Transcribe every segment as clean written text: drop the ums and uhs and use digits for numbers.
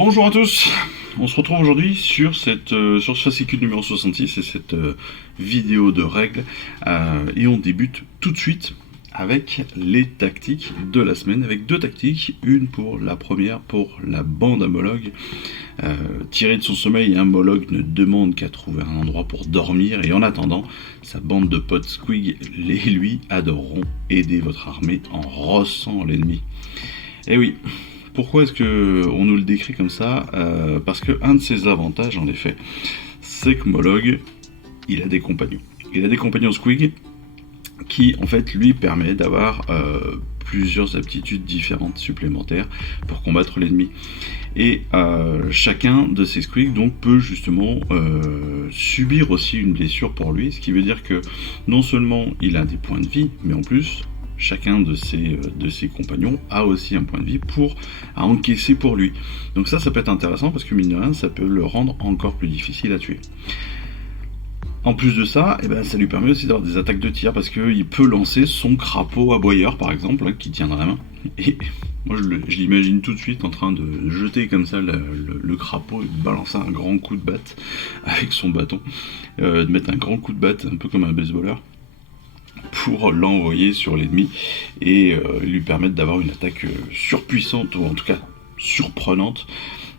Bonjour à tous, on se retrouve aujourd'hui sur ce fascicule numéro 66 et cette vidéo de règles et on débute tout de suite avec les tactiques de la semaine, avec deux tactiques, une pour la première pour la bande à Mollog. Tiré de son sommeil, un Mollog ne demande qu'à trouver un endroit pour dormir et en attendant, sa bande de potes Squig et lui adoreront aider votre armée en rossant l'ennemi. Et oui, pourquoi est-ce qu'on nous le décrit comme ça Parce qu'un de ses avantages, en effet, c'est que Mollog, il a des compagnons. Il a des compagnons Squig qui, en fait, lui permet d'avoir plusieurs aptitudes différentes supplémentaires pour combattre l'ennemi. Et chacun de ces Squig donc peut justement subir aussi une blessure pour lui, ce qui veut dire que non seulement il a des points de vie, mais en plus chacun de ses compagnons a aussi un point de vie à encaisser pour lui. Donc ça peut être intéressant parce que mine de rien, ça peut le rendre encore plus difficile à tuer. En plus de ça, ça lui permet aussi d'avoir des attaques de tir parce qu'il peut lancer son crapaud aboyeur par exemple, hein, qui tient dans la main. Et moi je l'imagine tout de suite en train de jeter comme ça le crapaud et de balancer un grand coup de batte avec son bâton. De mettre un grand coup de batte, un peu comme un baseballeur, pour l'envoyer sur l'ennemi et lui permettre d'avoir une attaque surpuissante ou en tout cas surprenante,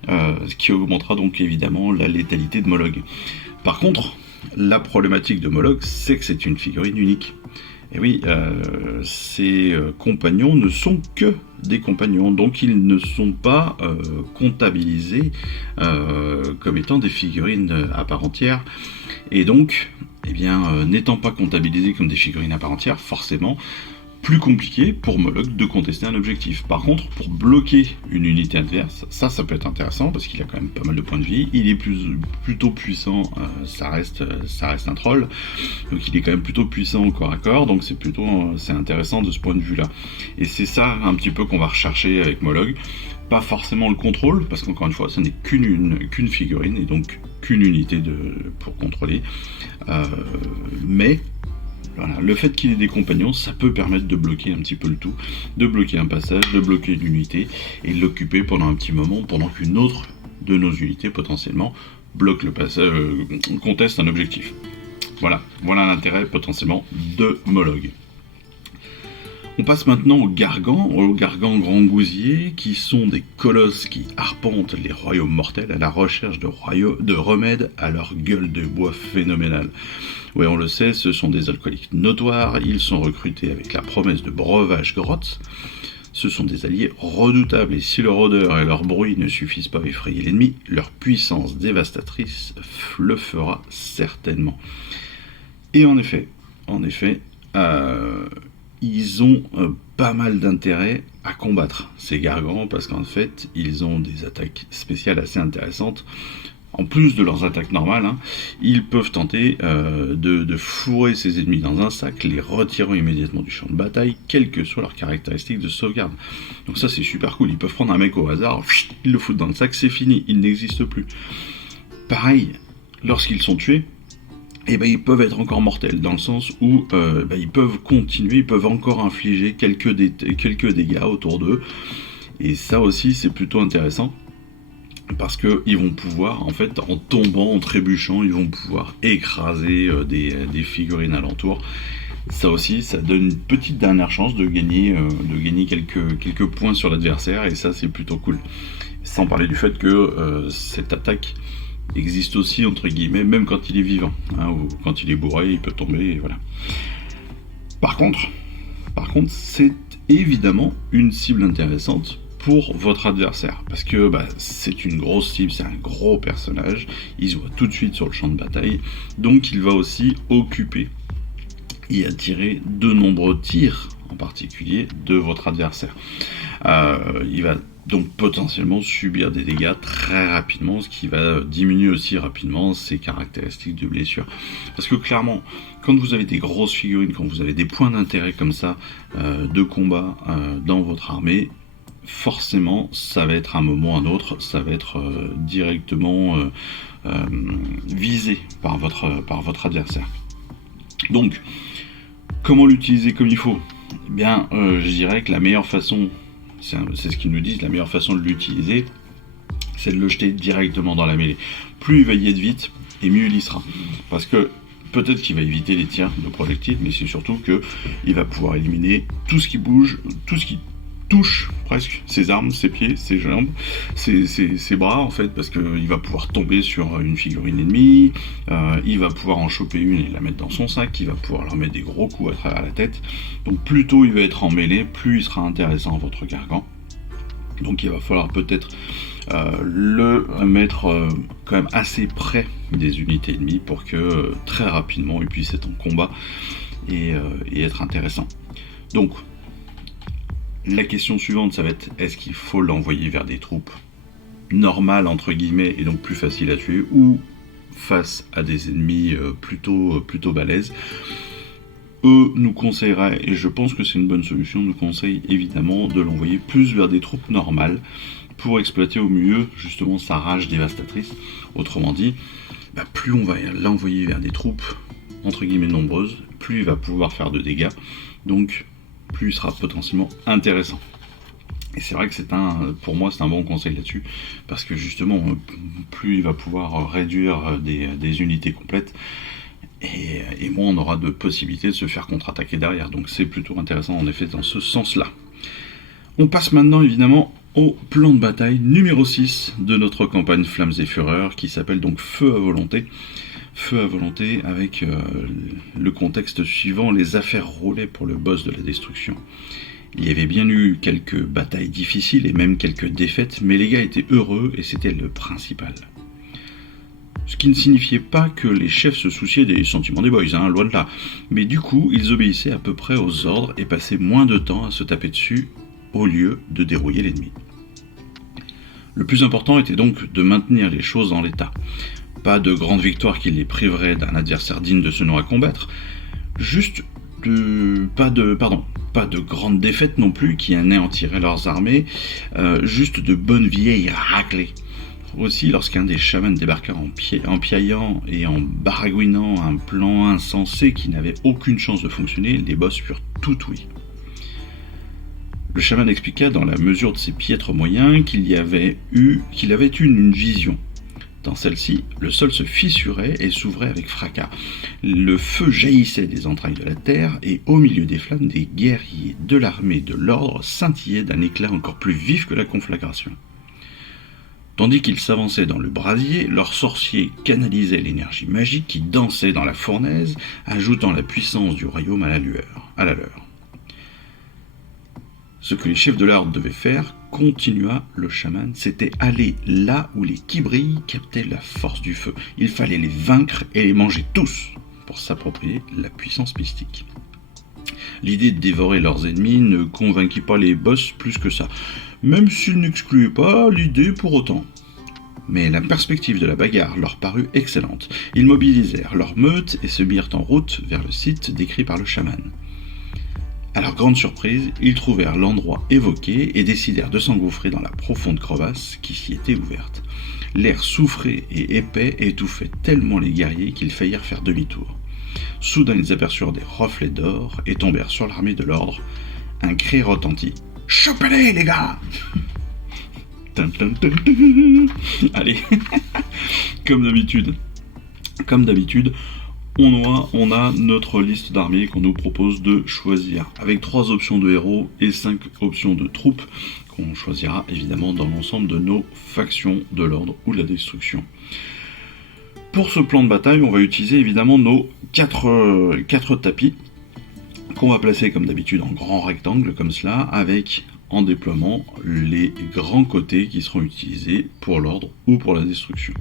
ce qui augmentera donc évidemment la létalité de Mollog. Par contre, la problématique de Mollog, c'est que c'est une figurine unique. Et oui, ses compagnons ne sont que des compagnons, donc ils ne sont pas comptabilisés comme étant des figurines à part entière. Et donc, n'étant pas comptabilisés comme des figurines à part entière, forcément, plus compliqué pour Mollog de contester un objectif. Par contre, pour bloquer une unité adverse, ça peut être intéressant parce qu'il a quand même pas mal de points de vie. Il est plutôt puissant, ça reste un troll, donc il est quand même plutôt puissant au corps à corps. Donc c'est intéressant de ce point de vue-là. Et c'est ça un petit peu qu'on va rechercher avec Mollog. Pas forcément le contrôle, parce qu'encore une fois, ce n'est qu'une figurine et donc qu'une unité pour contrôler. Mais voilà, le fait qu'il ait des compagnons, ça peut permettre de bloquer un petit peu le tout, de bloquer un passage, de bloquer une unité, et de l'occuper pendant un petit moment, pendant qu'une autre de nos unités, potentiellement, bloque le passage, conteste un objectif. Voilà l'intérêt potentiellement de Mollog. On passe maintenant aux Gargants grand gousiers, qui sont des colosses qui arpentent les royaumes mortels à la recherche de remèdes à leur gueule de bois phénoménale. Oui, on le sait, ce sont des alcooliques notoires, ils sont recrutés avec la promesse de breuvages grottes. Ce sont des alliés redoutables et si leur odeur et leur bruit ne suffisent pas à effrayer l'ennemi, leur puissance dévastatrice le fera certainement. Et en effet, ils ont pas mal d'intérêt à combattre ces Gargants parce qu'en fait, ils ont des attaques spéciales assez intéressantes. En plus de leurs attaques normales, ils peuvent tenter de fourrer ses ennemis dans un sac, les retirant immédiatement du champ de bataille, quelles que soient leurs caractéristiques de sauvegarde. Donc ça c'est super cool, ils peuvent prendre un mec au hasard, ils le foutent dans le sac, c'est fini, il n'existe plus. Pareil, lorsqu'ils sont tués, ils peuvent être encore mortels, dans le sens où ils peuvent continuer, ils peuvent encore infliger quelques dégâts autour d'eux, et ça aussi c'est plutôt intéressant. Parce qu'ils vont pouvoir, en fait, en tombant, en trébuchant, ils vont pouvoir écraser des figurines alentour. Ça aussi, ça donne une petite dernière chance de gagner quelques points sur l'adversaire, et ça, c'est plutôt cool. Sans parler du fait que cette attaque existe aussi, entre guillemets, même quand il est vivant. Ou quand il est bourré, il peut tomber, et voilà. Par contre, c'est évidemment une cible intéressante pour votre adversaire, parce que c'est une grosse cible, c'est un gros personnage, il se voit tout de suite sur le champ de bataille, donc il va aussi occuper et attirer de nombreux tirs, en particulier de votre adversaire. Il va donc potentiellement subir des dégâts très rapidement, ce qui va diminuer aussi rapidement ses caractéristiques de blessure. Parce que clairement, quand vous avez des grosses figurines, quand vous avez des points d'intérêt comme ça de combat dans votre armée, forcément, ça va être à un moment ou à un autre, ça va être directement visé par votre adversaire. Donc, comment l'utiliser comme il faut ? Je dirais que la meilleure façon, c'est ce qu'ils nous disent, la meilleure façon de l'utiliser, c'est de le jeter directement dans la mêlée. Plus il va y être vite, et mieux il y sera. Parce que peut-être qu'il va éviter les tirs de projectiles, mais c'est surtout qu'il va pouvoir éliminer tout ce qui bouge, tout ce qui touche presque ses armes, ses pieds, ses jambes, ses bras en fait, parce qu'il va pouvoir tomber sur une figurine ennemie, il va pouvoir en choper une et la mettre dans son sac, il va pouvoir leur mettre des gros coups à travers la tête. Donc plus tôt il va être en mêlée, plus il sera intéressant votre Gargant. Donc il va falloir peut-être le mettre quand même assez près des unités ennemies pour que très rapidement il puisse être en combat et être intéressant. Donc la question suivante, ça va être, est-ce qu'il faut l'envoyer vers des troupes normales, entre guillemets, et donc plus faciles à tuer, ou face à des ennemis plutôt balèzes? Eux nous conseilleraient, et je pense que c'est une bonne solution, nous conseillent évidemment de l'envoyer plus vers des troupes normales, pour exploiter au mieux, justement, sa rage dévastatrice. Autrement dit, plus on va l'envoyer vers des troupes, entre guillemets, nombreuses, plus il va pouvoir faire de dégâts, donc plus il sera potentiellement intéressant. Et c'est vrai que pour moi c'est un bon conseil là-dessus, parce que justement plus il va pouvoir réduire des unités complètes, et moins on aura de possibilités de se faire contre-attaquer derrière, donc c'est plutôt intéressant en effet dans ce sens-là. On passe maintenant évidemment au plan de bataille numéro 6 de notre campagne Flammes et Fureurs, qui s'appelle donc Feu à volonté. Feu à volonté avec le contexte suivant, les affaires roulaient pour le boss de la destruction. Il y avait bien eu quelques batailles difficiles et même quelques défaites, mais les gars étaient heureux et c'était le principal. Ce qui ne signifiait pas que les chefs se souciaient des sentiments des boys, loin de là. Mais du coup, ils obéissaient à peu près aux ordres et passaient moins de temps à se taper dessus au lieu de dérouiller l'ennemi. Le plus important était donc de maintenir les choses en l'état. Pas de grande victoire qui les priverait d'un adversaire digne de ce nom à combattre, pas de grande défaite non plus qui anéantirait leurs armées, juste de bonnes vieilles raclées. Aussi, lorsqu'un des chamans débarqua en piaillant et en baragouinant un plan insensé qui n'avait aucune chance de fonctionner, les boss furent tout ouïs. Le chaman expliqua dans la mesure de ses piètres moyens qu'il avait eu une vision. Dans celle-ci, le sol se fissurait et s'ouvrait avec fracas. Le feu jaillissait des entrailles de la terre et au milieu des flammes, des guerriers de l'armée de l'ordre scintillaient d'un éclat encore plus vif que la conflagration. Tandis qu'ils s'avançaient dans le brasier, leurs sorciers canalisaient l'énergie magique qui dansait dans la fournaise, ajoutant la puissance du royaume à la leur. Ce que les chefs de l'ordre devaient faire, continua le chaman, c'était aller là où les Kibri captaient la force du feu. Il fallait les vaincre et les manger tous pour s'approprier la puissance mystique. L'idée de dévorer leurs ennemis ne convainquit pas les boss plus que ça, même s'ils n'excluaient pas l'idée pour autant. Mais la perspective de la bagarre leur parut excellente. Ils mobilisèrent leur meute et se mirent en route vers le site décrit par le chaman. À leur grande surprise, ils trouvèrent l'endroit évoqué et décidèrent de s'engouffrer dans la profonde crevasse qui s'y était ouverte. L'air soufré et épais étouffait tellement les guerriers qu'ils faillirent faire demi-tour. Soudain, ils aperçurent des reflets d'or et tombèrent sur l'armée de l'ordre. Un cri retentit. « Chopez-les, les gars !» Allez, comme d'habitude, on a notre liste d'armées qu'on nous propose de choisir, avec 3 options de héros et 5 options de troupes, qu'on choisira évidemment dans l'ensemble de nos factions de l'ordre ou de la destruction. Pour ce plan de bataille, on va utiliser évidemment nos 4 tapis, qu'on va placer comme d'habitude en grand rectangle, comme cela, avec en déploiement les grands côtés qui seront utilisés pour l'ordre ou pour la destruction.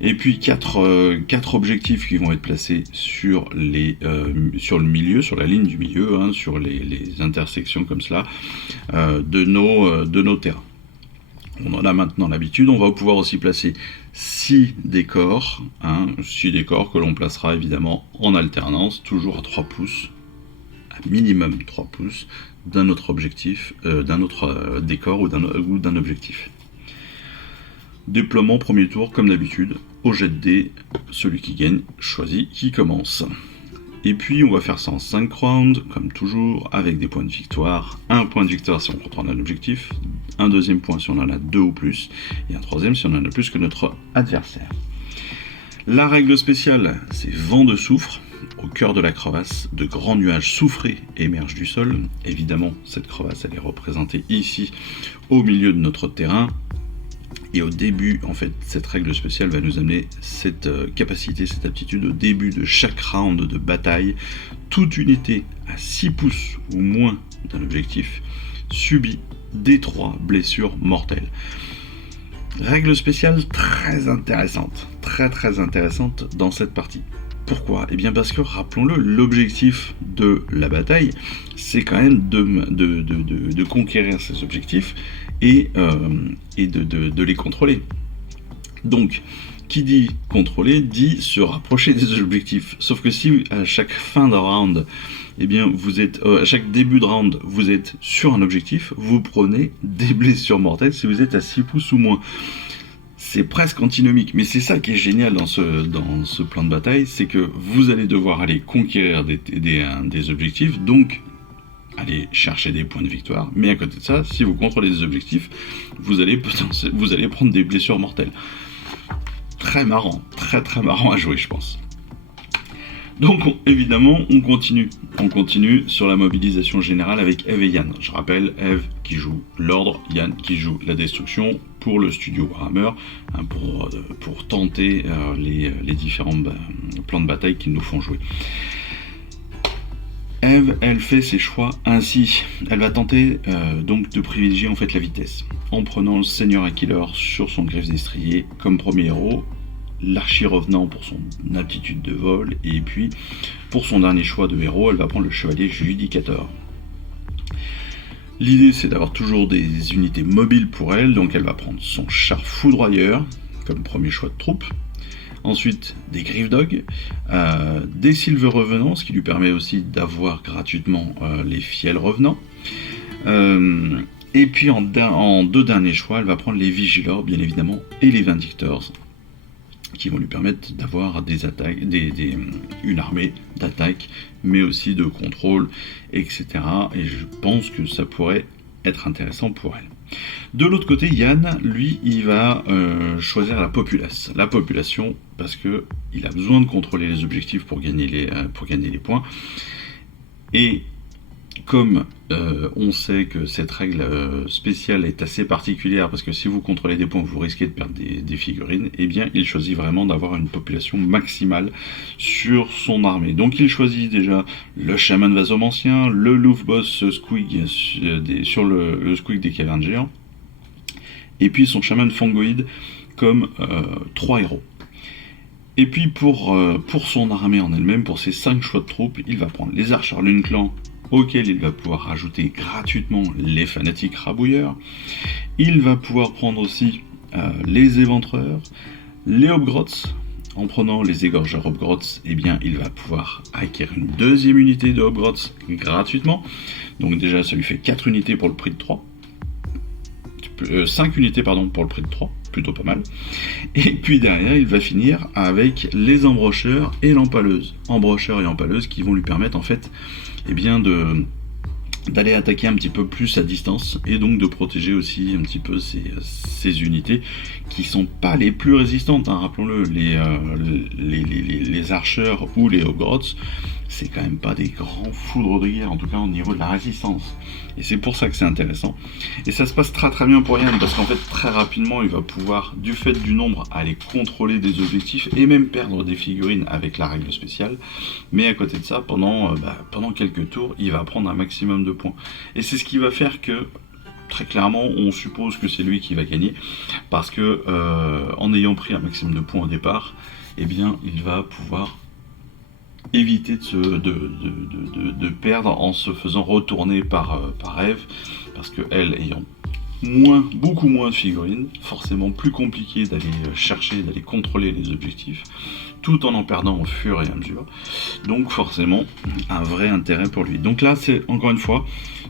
Et puis 4 objectifs qui vont être placés sur le milieu, sur la ligne du milieu, sur les intersections comme cela de nos terrains. On en a maintenant l'habitude, on va pouvoir aussi placer 6 décors, 6 décors que l'on placera évidemment en alternance, toujours à 3 pouces, à minimum 3 pouces, d'un autre objectif, d'un autre décor ou d'un objectif. Déploiement premier tour, comme d'habitude, au jet de dés, celui qui gagne choisit qui commence. Et puis on va faire ça en 5 rounds, comme toujours, avec des points de victoire. Un point de victoire si on contrôle un objectif, un deuxième point si on en a 2 ou plus, et un troisième si on en a plus que notre adversaire. La règle spéciale, c'est vent de soufre. Au cœur de la crevasse, de grands nuages soufrés émergent du sol. Évidemment, cette crevasse, elle est représentée ici, au milieu de notre terrain. Et au début, en fait, cette règle spéciale va nous amener cette capacité, cette aptitude au début de chaque round de bataille. Toute unité à 6 pouces ou moins d'un objectif subit D3 blessures mortelles. Règle spéciale très intéressante, très intéressante dans cette partie. Pourquoi ? Eh bien parce que, rappelons-le, l'objectif de la bataille, c'est quand même de conquérir ces objectifs et de les contrôler. Donc, qui dit contrôler, dit se rapprocher des objectifs. Sauf que si à chaque fin de round, eh bien vous êtes à chaque début de round, vous êtes sur un objectif, vous prenez des blessures mortelles si vous êtes à 6 pouces ou moins. C'est presque antinomique, mais c'est ça qui est génial dans ce plan de bataille, c'est que vous allez devoir aller conquérir des objectifs, donc aller chercher des points de victoire, mais à côté de ça, si vous contrôlez des objectifs, vous allez prendre des blessures mortelles. Très marrant, très marrant à jouer, je pense. Donc évidemment, on continue sur la mobilisation générale avec Eve et Yann. Je rappelle, Eve qui joue l'ordre, Yann qui joue la destruction pour le studio Warhammer, pour tenter les différents plans de bataille qu'ils nous font jouer. Eve, elle fait ses choix ainsi. Elle va tenter donc de privilégier en fait la vitesse, en prenant le Seigneur Aquilor sur son greffe d'estrier comme premier héros, l'archi-revenant pour son aptitude de vol, et puis pour son dernier choix de héros, elle va prendre le chevalier judicateur. L'idée c'est d'avoir toujours des unités mobiles pour elle, donc elle va prendre son char foudroyeur comme premier choix de troupe. Ensuite, des Griff Dog, des Silver Revenants, ce qui lui permet aussi d'avoir gratuitement les Fiels Revenants. Et puis en deux derniers choix, elle va prendre les Vigilors, bien évidemment, et les Vindictors, qui vont lui permettre d'avoir des attaques, une armée d'attaque, mais aussi de contrôle, etc. Et je pense que ça pourrait être intéressant pour elle. De l'autre côté, Yann, lui, il va choisir la populace. La population, parce que il a besoin de contrôler les objectifs pour gagner les points. Et comme on sait que cette règle spéciale est assez particulière, parce que si vous contrôlez des points, vous risquez de perdre des figurines, eh bien, il choisit vraiment d'avoir une population maximale sur son armée. Donc, il choisit déjà le chaman vasomancien, le Louvboss Squig sur le Squig des cavernes géants, et puis son chaman fangoïde comme 3 héros. Et puis pour son armée en elle-même, pour ses 5 choix de troupes, il va prendre les archers Lune-Clan, auxquels il va pouvoir rajouter gratuitement les fanatiques rabouilleurs. Il va pouvoir prendre aussi les éventreurs, les Hobgrots. En prenant les égorgeurs Hobgrots, eh bien, il va pouvoir acquérir une deuxième unité de Hobgrots gratuitement. Donc déjà, ça lui fait 4 unités pour le prix de 3. 5 unités pour le prix de 3, plutôt pas mal. Et puis derrière, il va finir avec les embrocheurs et l'empaleuse. Embrocheurs et empaleuse qui vont lui permettre en fait d'aller attaquer un petit peu plus à distance et donc de protéger aussi un petit peu ces unités qui sont pas les plus résistantes, hein. Rappelons-le, les archers ou les Hobgrots, c'est quand même pas des grands foudres de guerre, en tout cas au niveau de la résistance. Et c'est pour ça que c'est intéressant. Et ça se passe très bien pour Yann, parce qu'en fait, très rapidement, il va pouvoir, du fait du nombre, aller contrôler des objectifs et même perdre des figurines avec la règle spéciale. Mais à côté de ça, pendant quelques tours, il va prendre un maximum de points. Et c'est ce qui va faire que, très clairement, on suppose que c'est lui qui va gagner, parce que en ayant pris un maximum de points au départ, eh bien, il va pouvoir éviter de perdre en se faisant retourner par Eve, parce que elle, ayant beaucoup moins de figurines, forcément plus compliqué d'aller chercher, d'aller contrôler les objectifs, tout en perdant au fur et à mesure. Donc forcément, un vrai intérêt pour lui. Donc là, c'est encore une fois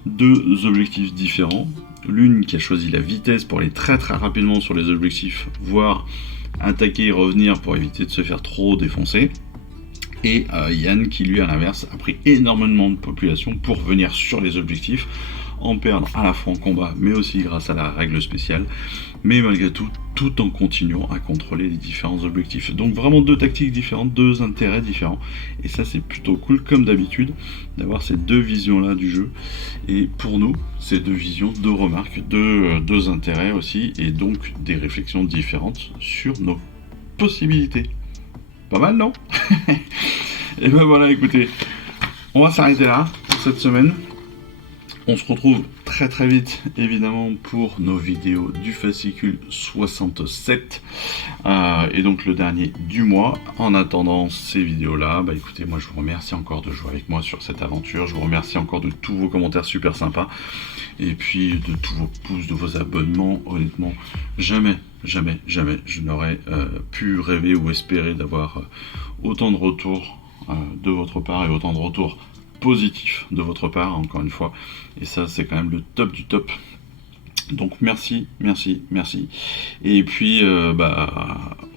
2 objectifs différents. L'une qui a choisi la vitesse pour aller très rapidement sur les objectifs, voire attaquer et revenir pour éviter de se faire trop défoncer. Et Yann qui lui à l'inverse a pris énormément de population pour venir sur les objectifs, en perdre à la fois en combat mais aussi grâce à la règle spéciale, mais malgré tout en continuant à contrôler les différents objectifs. Donc vraiment deux tactiques différentes, deux intérêts différents, et ça c'est plutôt cool comme d'habitude d'avoir ces deux visions là du jeu, et pour nous ces deux visions, deux remarques, deux intérêts aussi, et donc des réflexions différentes sur nos possibilités. Pas mal, non? Et ben voilà, écoutez, on va s'arrêter là pour cette semaine. On se retrouve très très vite, évidemment, pour nos vidéos du fascicule 67, et donc le dernier du mois. En attendant ces vidéos-là, bah écoutez, moi je vous remercie encore de jouer avec moi sur cette aventure. Je vous remercie encore de tous vos commentaires super sympas, et puis de tous vos pouces, de vos abonnements. Honnêtement, jamais je n'aurais pu rêver ou espérer d'avoir autant de retours de votre part, et autant de retours positif de votre part, encore une fois, et ça c'est quand même le top du top. Donc merci. Et puis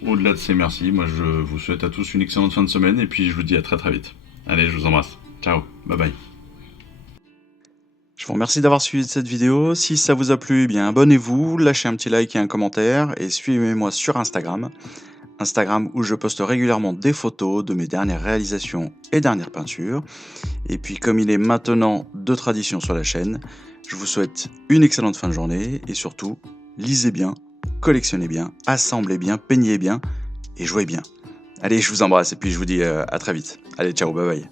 au-delà de ces merci, moi je vous souhaite à tous une excellente fin de semaine, et puis je vous dis à très très vite. Allez, je vous embrasse, ciao, bye bye. Je vous remercie d'avoir suivi cette vidéo. Si ça vous a plu, eh bien abonnez-vous, lâchez un petit like et un commentaire, et suivez-moi sur Instagram où je poste régulièrement des photos de mes dernières réalisations et dernières peintures. Et puis comme il est maintenant de tradition sur la chaîne, je vous souhaite une excellente fin de journée, et surtout, lisez bien, collectionnez bien, assemblez bien, peignez bien et jouez bien. Allez, je vous embrasse, et puis je vous dis à très vite. Allez, ciao, bye bye.